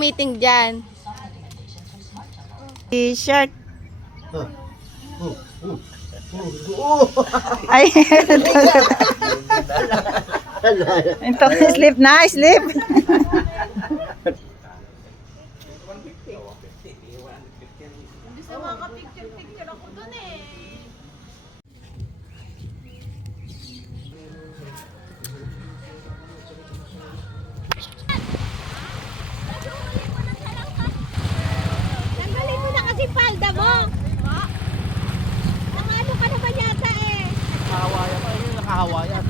meeting dyan. T-shirt. Ay, ito, sleep na, sleep. Tanggalin mo na kasi palda mo. Ano ka naman yata eh. Nakahawayan pa, yun nakahawayan.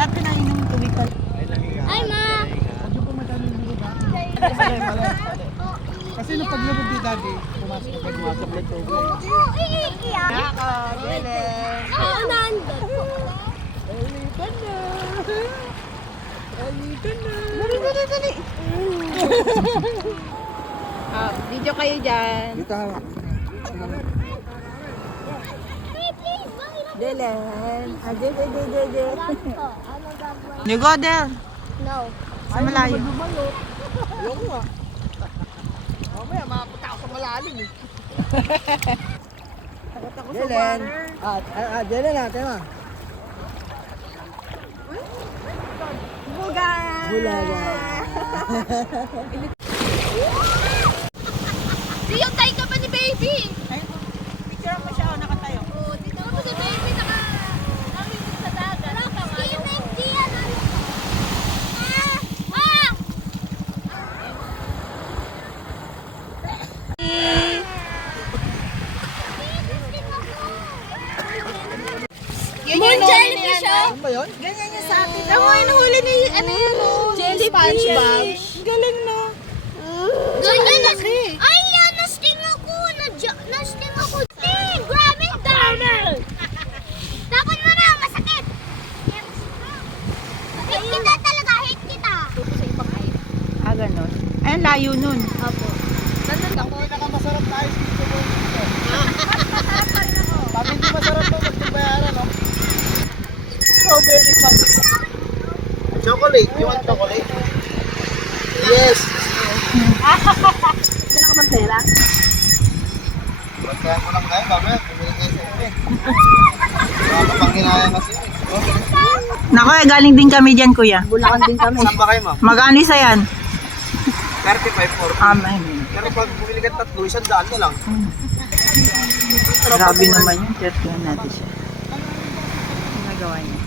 Dati na inom tubig pa. Ay ma. Kasi nung paglabog ni daddy, pumasok na tubig. Iiyak. Ako, Belen. Oo, nandun. Alitan na! Alitan na! Dali. Video kayo dyan. Dito ha. Belen. Ade. Ano gagawin? You go there. No. Sa malayo. Ayoko nga. Mamaya, makapunta ako sa malalim eh. Takot ako sa Jelen. water. Jelen natin ah. Buga. Bulaga. Yung tayo ka pa ni baby. Ay, picture mo siya, nakatayo. Oo, dito mo si baby nakalimit sa dagat. Steven, diyan. Yun Moon jellyfish, oh. Ano ba yun? Ganyan yung sa atin. Ako yung nahuli ni, ano yun, oh, Jellyfish. Galing, no? Ganyan kasi. Ay, yan, nasting ako. Nasting ako. Grabe, dami. Tapon mo na, masakit. Hit kita talaga, hit kita. Ah, ganun. Ay, ang layo nun. Opo. Ang pinakamasarap na ice cream ko po dito. Pag hindi masarap to, magbayaran no? Strawberry pag. Chocolate, you want chocolate? Yes! Sila ka magpera? Magkaya ko lang kayo, mamaya, pumili kayo sa ube. Mga kapanghinayang kasi. Nako, galing din kami dyan, kuya. Bulakan din kami. Saan ba kayo, ma'am? Magkano isa yan? 35, 40. Amen. Pero pag bumili ka tatlo, 100 na lang. Grabe naman yun. Tignan natin siya. Ang nagawa niya.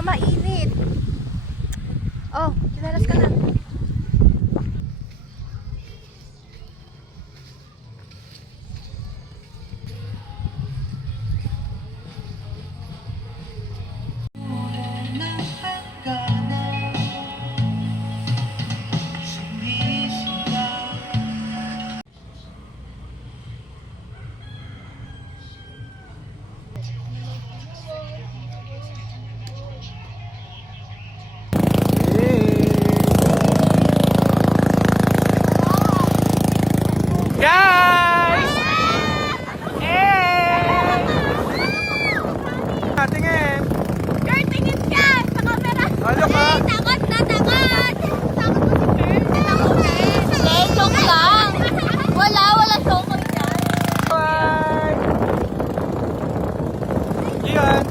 Mainit. Oh, sinalas ka na. Guys! Tingin! Girl, tingin ka sa camera. Ano ka? Takot na takot. Takot mo si Girl. Takot na eh. Hindi, joke lang. Wala joke dyan. Bye! Ian!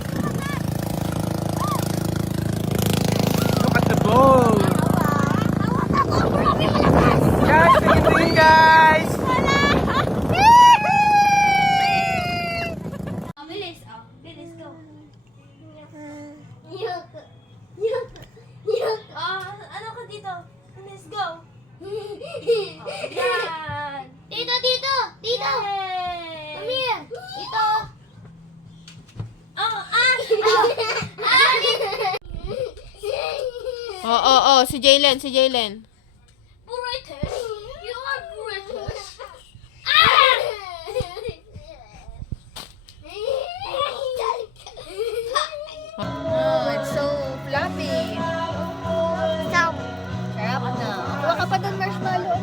Look at the boat! Takot ako. Grabe malakas. Guys, tingin guys! Bilis, bilis, go. Yuk. Ano ka dito? Bilis, go. Yan. Dito. Come here. Dito. Si Jaylen. British. You are British. doon marshmallow.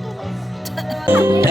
Ito.